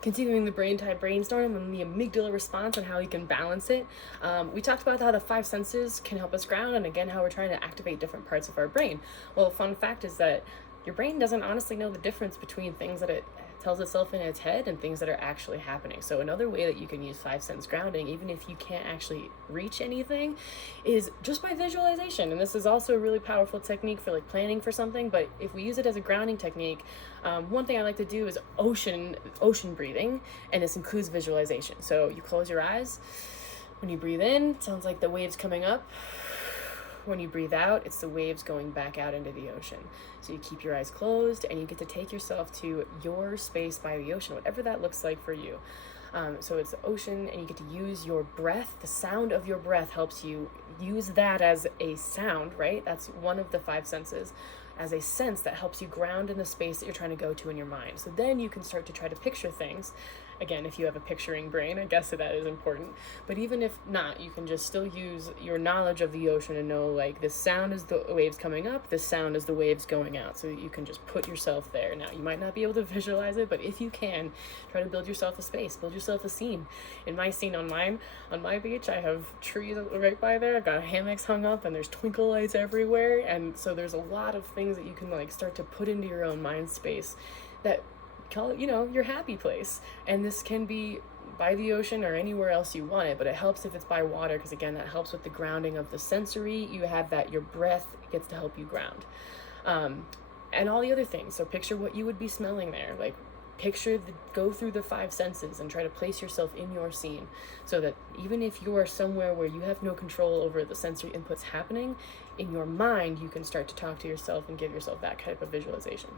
continuing the brain type brainstorm and the amygdala response and how you can balance it. We talked about how the five senses can help us ground, and again, how we're trying to activate different parts of our brain. Well, fun fact is that your brain doesn't honestly know the difference between things that it tells itself in its head and things that are actually happening. So another way that you can use five sense grounding, even if you can't actually reach anything, is just by visualization. And this is also a really powerful technique for like planning for something, but if we use it as a grounding technique, one thing I like to do is ocean breathing, and this includes visualization. So you close your eyes. When you breathe in, it sounds like the waves coming up. When you breathe out, it's the waves going back out into the ocean. So you keep your eyes closed and you get to take yourself to your space by the ocean, whatever that looks like for you. So it's the ocean, and you get to use your breath. The sound of your breath helps you use that as a sound, right? That's one of the five senses, as a sense that helps you ground in the space that you're trying to go to in your mind. So then you can start to try to picture things. Again, if you have a picturing brain, I guess that is important. But even if not, you can just still use your knowledge of the ocean and know, like, this sound is the waves coming up, this sound is the waves going out. So you can just put yourself there. Now, you might not be able to visualize it, but if you can, try to build yourself a space, build yourself a scene. In my scene on my beach, I have trees right by there. I've got hammocks hung up, and there's twinkle lights everywhere. And so there's a lot of things that you can like start to put into your own mind space that call it, your happy place. And this can be by the ocean or anywhere else you want it, but it helps if it's by water, because again, that helps with the grounding of the sensory. You have that your breath gets to help you ground, and all the other things. So picture what you would be smelling there, like go through the five senses and try to place yourself in your scene, so that even if you are somewhere where you have no control over the sensory inputs happening, in your mind you can start to talk to yourself and give yourself that type of visualization.